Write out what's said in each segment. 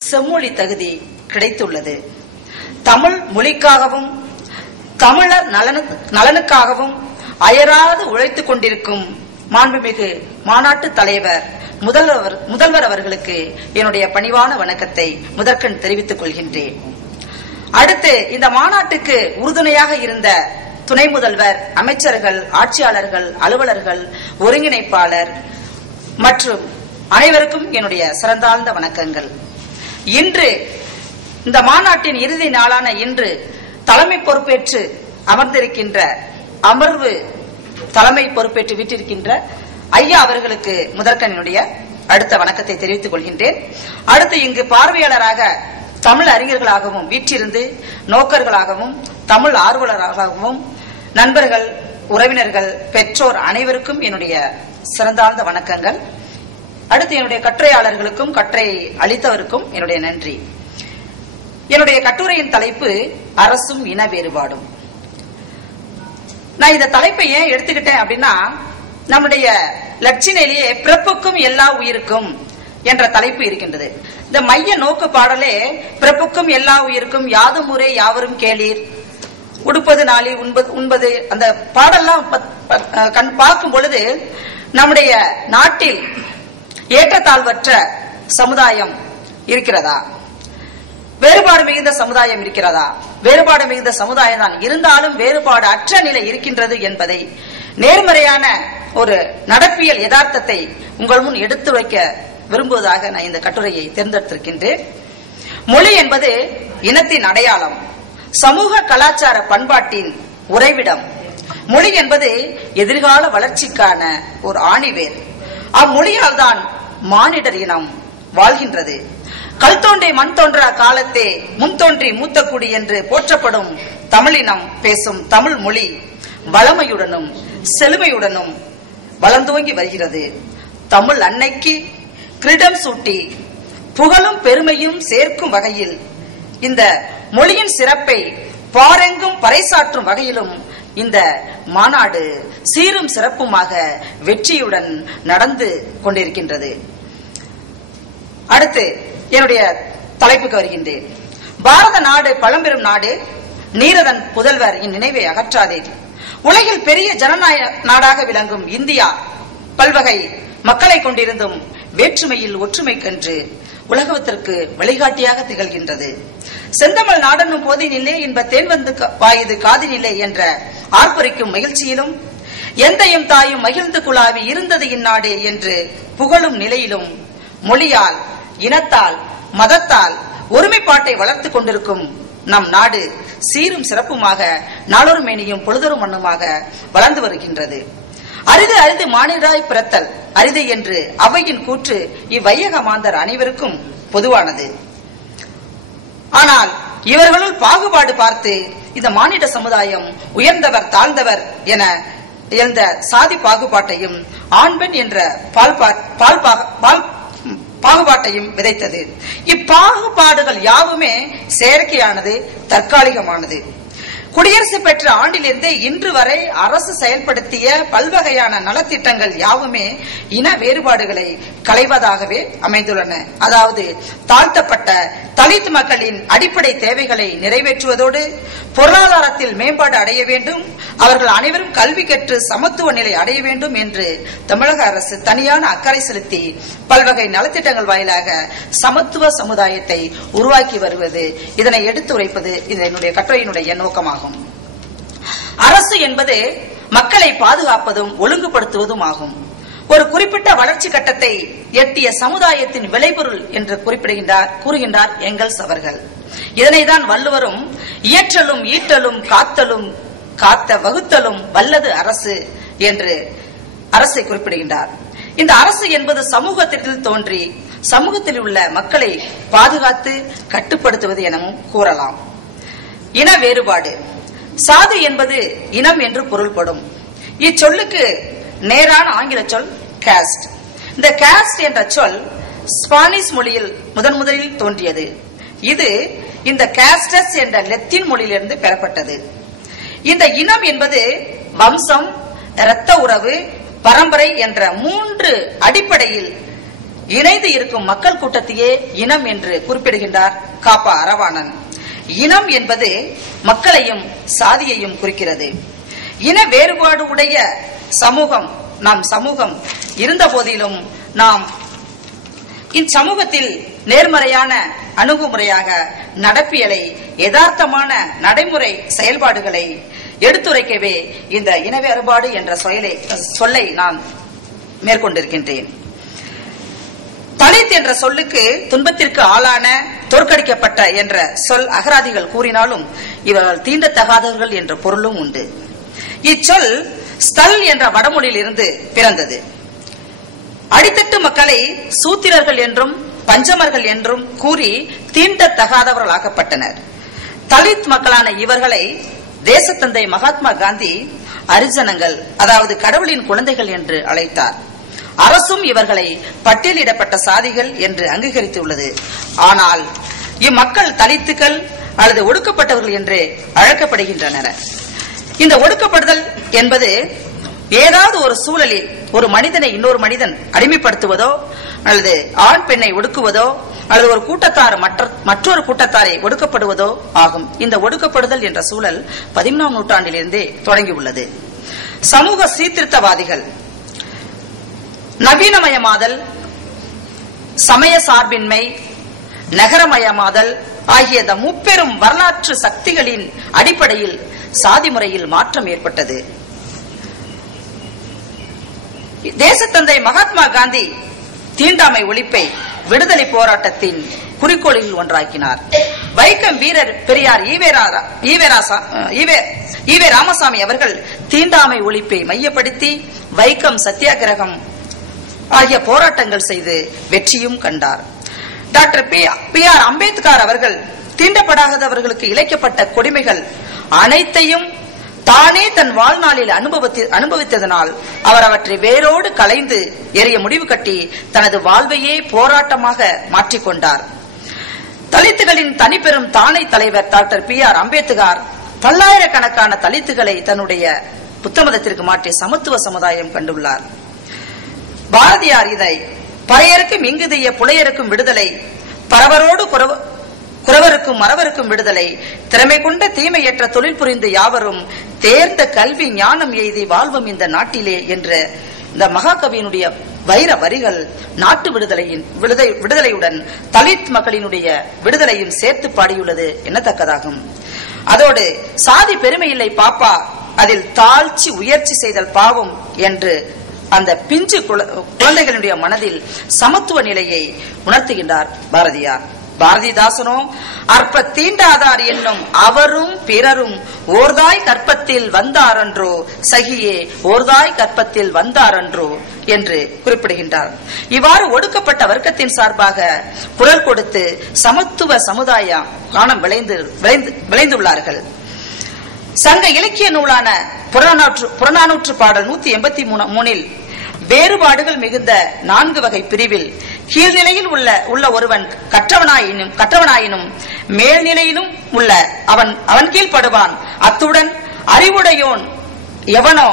செம்மொழி தகுதி கிடைத்துள்ளது. தமிழ் மொழிக்காகவும் தமிழர் நலனுக்காகவும் அயராது உழைத்துக் கொண்டிருக்கும் மாண்புமிகு மாநாட்டு தலைவர் முதல்வர் அவர்களுக்கு என்னுடைய பணிவான வணக்கத்தை முதற்கண் தெரிவித்துக் கொள்கின்றேன். அடுத்து இந்த மாநாட்டுக்கு உறுதுணையாக இருந்த துணை முதல்வர், அமைச்சர்கள், ஆட்சியாளர்கள், அலுவலர்கள், ஒருங்கிணைப்பாளர் மற்றும் அனைவருக்கும் என்னுடைய சிறந்தாழ்ந்த வணக்கங்கள். இன்று இந்த மாநாட்டின் இறுதி நாளான இன்று தலைமை பொறுப்பேற்று தலைமை பொறுப்பேற்று விட்டிருக்கின்ற ஐயா அவர்களுக்கு முதற்கண் என்னுடைய அடுத்த வணக்கத்தை தெரிவித்துக் கொள்கின்றேன். அடுத்து இங்கு பார்வையாளராக தமிழ் அறிஞர்களாகவும் வீற்றிருந்து நோக்கர்களாகவும் தமிழ் ஆர்வலராகவும் நண்பர்கள், உறவினர்கள், பெற்றோர் அனைவருக்கும் என்னுடைய சிறந்தாழ்ந்த வணக்கங்கள். அடுத்து என்னுடைய கட்டுரையாளர்களுக்கும் கட்டுரை அளித்தவருக்கும் என்னுடைய நன்றி. என்னுடைய கட்டுரையின் தலைப்பு அரசும் இன வேறுபாடும். நான் இந்த தலைப்பை ஏன் எடுத்துக்கிட்டேன் அப்படின்னா, நம்முடைய லட்சினையிலேயே பிறப்புக்கும் எல்லா உயிருக்கும் என்ற தலைப்பு இருக்கின்றது. இந்த மைய நோக்கு பாடலே பிறப்புக்கும் எல்லா உயிருக்கும் யாதும் ஊரே யாவரும் கேளீர், உடுப்பது நாளி உண்பது, அந்த பாடெல்லாம் பார்க்கும் பொழுது நம்முடைய நாட்டில் ஏற்றத்தாழ்வற்ற சமுதாயம் இருக்கிறதா, வேறுபாடு மிகுந்த சமுதாயம் இருக்கிறதா? வேறுபாடு மிகுந்த சமுதாயம் தான் இருந்தாலும் வேறுபாடு அற்ற நிலை இருக்கின்றது என்பதை நேர்மறையான ஒரு நடப்பியல் யதார்த்தத்தை உங்கள் முன் எடுத்து வைக்க விரும்புவதாக நான் இந்த கட்டுரையை தேர்ந்தெடுத்திருக்கின்றேன். மொழி என்பது இனத்தின் அடையாளம், சமூக கலாச்சார பண்பாட்டின் உறைவிடம். மொழி என்பது எதிர்கால வளர்ச்சிக்கான ஒரு ஆணிவேர். அம்மொழியால் தான் மானிடர் இனம் வாழ்கின்றது. கல் தோன்றி மண் தோன்றா காலத்தே முன் தோன்றி மூத்த குடி என்று போற்றப்படும் தமிழினம் பேசும் தமிழ் மொழி வளமையுடனும் செழுமையுடனும் வளர்ந்தோங்கி வருகிறது. தமிழ் அன்னைக்கு கிரீடம் சூட்டி புகழும் பெருமையும் சேர்க்கும் வகையில் இந்த மொழியின் சிறப்பை பாரெங்கும் பறைசாற்றும் வகையிலும் இந்த மாநாடு சீரும் சிறப்புமாக வெற்றியுடன் நடந்து கொண்டிருக்கின்றது. அடுத்து என்னுடைய தலைப்புக்கு வருகின்றேன். பாரத நாடு பழம்பெரும் நாடு, நீரதன் புதல்வர் இந்நினைவை அகற்றாதே. உலகில் பெரிய ஜனநாயக நாடாக விளங்கும் இந்தியா பல்வகை மக்களை கொண்டிருந்தும் வேற்றுமையில் ஒற்றுமைக்கென்று உலகத்திற்கு வழிகாட்டியாக திகழ்கின்றது. செந்தமிழ் நாடனும் போதினில்லை இன்ப தேன் வந்து வாயுது காதினில்லை என்ற ஆர்ப்பரிக்கும் மகிழ்ச்சியிலும் எந்தையும் தாயும் மகிழ்ந்து குழாவி இருந்தது இந்நாடு என்று புகழும் நிலையிலும் மொழியால், இனத்தால், மதத்தால் ஒருமைப்பாட்டை வளர்த்துக் கொண்டிருக்கும் நம் நாடு சீரும் சிறப்புமாக நாளொரு மேனியும் பொழுதொரு மண்ணுமாக வளர்ந்து வருகின்றது. அரிது அரிது மானிடராய் பிறத்தல் அரிது என்று அவையின் கூற்று இவ்வையக மாந்தர் அனைவருக்கும் பொதுவானது. ஆனால் இவர்களுள் பாகுபாடு பார்த்து இந்த மானிட சமுதாயம் உயர்ந்தவர் தாழ்ந்தவர் என எந்த சாதி பாகுபாட்டையும் ஆண் பெண் என்ற பாகுபாட்டையும் விதைத்தது. இப்பாகுபாடுகள் யாவுமே செயற்கையானது, தற்காலிகமானது. குடியரசு பெற்ற ஆண்டிலிருந்தே இன்று வரை அரசு செயல்படுத்திய பல்வகையான நலத்திட்டங்கள் யாவுமே இன வேறுபாடுகளை களைவதாகவே அமைந்துள்ளன. அதாவது தாழ்த்தப்பட்ட தலித் மக்களின் அடிப்படை தேவைகளை நிறைவேற்றுவதோடு பொருளாதாரத்தில் மேம்பாடு அடைய வேண்டும், அவர்கள் அனைவரும் கல்வி கற்று சமத்துவ நிலை அடைய வேண்டும் என்று தமிழக அரசு தனியான அக்கறை செலுத்தி பல்வகை நலத்திட்டங்கள் வாயிலாக சமத்துவ சமுதாயத்தை உருவாக்கி வருவது, இதனை எடுத்துரைப்பது என்னுடைய கட்டுரையினுடைய நோக்கமாகும். அரசு என்பது மக்களை பாதுகாப்பதும் ஒழுங்குபடுத்துவதும் ஆகும். ஒரு குறிப்பிட்ட வளர்ச்சி கட்டத்தை எட்டிய சமுதாயத்தின் விளைபொருள் என்று கூறுகின்றார் எங்கல்ஸ் அவர்கள். இதனைதான் வள்ளுவரும் இயற்றலும் ஈட்டலும் காத்தலும் காத்த வகுத்தலும் வல்லது அரசு என்று அரசை குறிப்பிடுகின்றார். இந்த அரசு என்பது சமூகத்தில் தோன்றி சமூகத்தில் உள்ள மக்களை பாதுகாத்து கட்டுப்படுத்துவது எனவும் கூறலாம். இன வேறுபாடு, சாதி என்பது இனம் என்று பொருள்படும். இச்சொல்லுக்கு நேரான ஆங்கில சொல் காஸ்ட். இந்த காஸ்ட் என்ற சொல் ஸ்பானிஷ் மொழியில் முதலில் தோன்றியது. இது இந்த காஸ்டஸ் என்ற லத்தீன் மொழியிலிருந்து பெறப்பட்டது. இந்த இனம் என்பது வம்சம், இரத்த உறவு, பரம்பரை என்ற 3 அடிப்படையில் இணைந்து இருக்கும் மக்கள் கூட்டத்தையே இனம் என்று குறிப்பிடுகின்றார் காப்பா அரவாணன். இனம் என்பது மக்களையும் சாதியையும் குறிக்கிறது. இன வேறுபாடு உடைய சமூகம் நம் சமூகம் இருந்த போதிலும் நாம் இச்சமூகத்தில் நேர்மறையான அணுகுமுறையாக நடப்பியலை, யதார்த்தமான நடைமுறை செயல்பாடுகளை எடுத்துரைக்கவே இந்த இன வேறுபாடு என்ற சொல்லை நான் மேற்கொண்டிருக்கின்றேன். தலித் என்ற சொல்லுக்கு துன்பத்திற்கு ஆளான, தோற்கடிக்கப்பட்ட என்ற சொல் அகராதிகள் கூறினாலும் இவர்கள் தீண்டத்தகாதவர்கள் என்ற பொருளும் உண்டு. இச்சொல் ஸ்தல் என்ற வடமொழியில் இருந்து பிறந்தது. அடித்தட்டு மக்களை சூத்திரர்கள் என்றும் பஞ்சமர்கள் என்றும் கூறி தீண்டத்தகாதவர்களாக்கப்பட்டனர். தலித் மக்களான இவர்களை தேசத்தந்தை மகாத்மா காந்தி அரிஜனங்கள், அதாவது கடவுளின் குழந்தைகள் என்று அழைத்தார். அரசும் இவர்களை பட்டியலிடப்பட்ட சாதிகள் என்று அங்கீகரித்துள்ளது. ஆனால் இம்மக்கள் தலித்துக்கள் அல்லது ஒடுக்கப்பட்டவர்கள் என்று அழைக்கப்படுகின்றனர். இந்த ஒடுக்கப்படுதல் என்பது ஏதாவது ஒரு சூழலில் ஒரு மனிதனை இன்னொரு மனிதன் அடிமைப்படுத்துவதோ அல்லது ஆண் பெண்ணை ஒடுக்குவதோ அல்லது ஒரு கூட்டத்தார் மற்றொரு கூட்டத்தாரை ஒடுக்கப்படுவதோ ஆகும். இந்த ஒடுக்கப்படுதல் என்ற சூழல் 17ஆம் நூற்றாண்டிலிருந்தே தொடங்கியுள்ளது. சமூக சீர்திருத்தவாதிகள் நவீனமயமாதல், சமய சார்பின்மை, நகரமயமாதல் ஆகிய இந்த முப்பெரும் வரலாற்று சக்திகளின் அடிப்படையில் சாதி முறையில் மாற்றம் ஏற்பட்டது. தேசத்தந்தை மகாத்மா காந்தி தீண்டாமை ஒழிப்பை விடுதலை போராட்டத்தின் குறிக்கோளில் ஒன்றாக்கினார். வைக்கம் வீரர் பெரியார் ஈவே ராமசாமி அவர்கள் தீண்டாமை ஒழிப்பை மையப்படுத்தி வைக்கம் சத்தியாகிரகம் ஆகிய போராட்டங்கள் செய்து வெற்றியும் கண்டார். Doctor B.R.. அம்பேத்கர் அவர்கள் தீண்டப்படாதவர்களுக்கு இழைக்கப்பட்ட கொடுமைகள் அனைத்தையும் தானே தன் வாழ்நாளில் அனுபவித்ததனால் அவர் அவற்றை வேரோடு களைந்து எறிய முடிவு கட்டி தனது வாழ்வையே போராட்டமாக மாற்றிக்கொண்டார். தலித்துகளின் தனிப்பெரும் தானை தலைவர் டாக்டர் பி.ஆர். அம்பேத்கர் பல்லாயிரக்கணக்கான தலித்துகளை தன்னுடைய புத்த மதத்திற்கு மாற்றி சமத்துவ சமுதாயம் கண்டுள்ளார். பாரதியார் இதை பறையருக்கும் இங்குதைய புலையருக்கும் விடுதலை, பரவரோடு குறவருக்கும் மறவருக்கும் விடுதலை, திறமை கொண்ட தீமையற்ற தொழில் புரிந்து யாவரும் தேர்ந்த கல்வி ஞானம் எய்தி வாழ்வும் இந்த நாட்டிலே என்ற இந்த மகாகவியினுடைய வைர வரிகள் நாட்டு விடுதலையுடன் தலித் மக்களினுடைய விடுதலையும் சேர்த்து பாடியுள்ளது எண்ணத்தக்கதாகும். அதோடு சாதி பெருமையில்லை பாப்பா, அதில் தாழ்ச்சி உயர்ச்சி செய்தல் பாவம் என்று அந்த பிஞ்சு குழந்தைகளுடைய மனதில் சமத்துவ நிலையை உணர்த்துகின்றார் பாரதியார். பாரதிதாசனோ அற்ப தீண்டாதார் என்னும் அவரும் பிறரும் ஓர்தாய் கற்பத்தில் வந்தாரன்றோ சகியே ஓர்தாய் கற்பத்தில் வந்தாரன்றோ என்று குறிப்பிடுகின்றார். இவ்வாறு ஒடுக்கப்பட்ட வர்க்கத்தின் சார்பாக குரல் கொடுத்து சமத்துவ சமுதாய காணம் விளைந்துள்ளார்கள். சங்க இலக்கிய நூலான புறநானூற்று பாடல் 183 வேறுபாடுகள் மிகுந்த 4 வகை பிரிவில் கீழ்நிலையில் உள்ள ஒருவன் கற்றவனாயினும் மேல்நிலையிலும் உள்ள அவன் கீழ்ப்படுவான். அத்துடன் அறிவுடையோன் எவனோ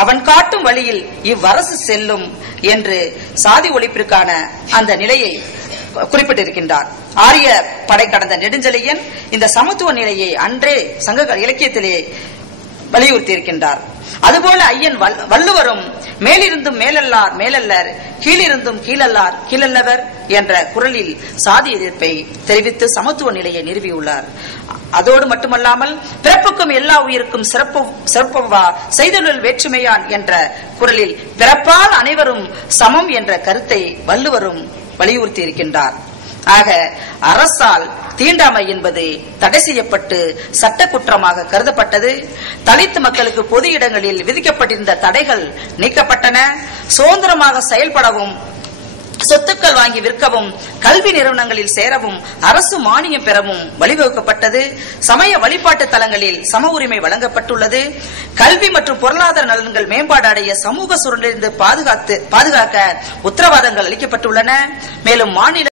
அவன் காட்டும் வழியில் இவ்வரசு செல்லும் என்று சாதி ஒழிப்பிற்கான அந்த நிலையை குறிப்பிட்டிருக்கின்றார். ஆரிய படை கடந்த நெடுஞ்செழியன் இந்த சமத்துவ நிலையை அன்றே சங்க இலக்கியத்திலே வலியுறுத்தி இருக்கின்றார். அதுபோல ஐயன் வள்ளுவரும் மேலிருந்தும் மேலல்லார் மேலல்லர், கீழிருந்தும் கீழல்லார் கீழல்லவர் என்ற குரலில் சாதி எதிர்ப்பை தெரிவித்து சமத்துவ நிலையை நிறுவியுள்ளார். அதோடு மட்டுமல்லாமல் பிறப்புக்கும் எல்லா உயிருக்கும் சிறப்பவா செய்தொழில் வேற்றுமையான் என்ற குரலில் பிறப்பால் அனைவரும் சமம் என்ற கருத்தை வள்ளுவரும் வலியுறுத்தி இருக்கின்றார். ஆக அரசால் தீண்டாமை என்பது தடை செய்யப்பட்டு சட்ட குற்றமாக கருதப்பட்டது. தலித் மக்களுக்கு பொது இடங்களில் விதிக்கப்பட்டிருந்த தடைகள் நீக்கப்பட்டன. சுதந்திரமாக செயல்படவும், சொத்துக்கள் வாங்கி விற்கவும், கல்வி நிறுவனங்களில் சேரவும், அரசு மானியம் பெறவும் வழிவகுக்கப்பட்டது. சமய வழிபாட்டு தலங்களில் சம உரிமை வழங்கப்பட்டுள்ளது. கல்வி மற்றும் பொருளாதார நலன்கள் மேம்பாடு அடைய சமூக சூழலிலிருந்து பாதுகாக்க உத்தரவாதங்கள் அளிக்கப்பட்டுள்ளன. மேலும் மாநில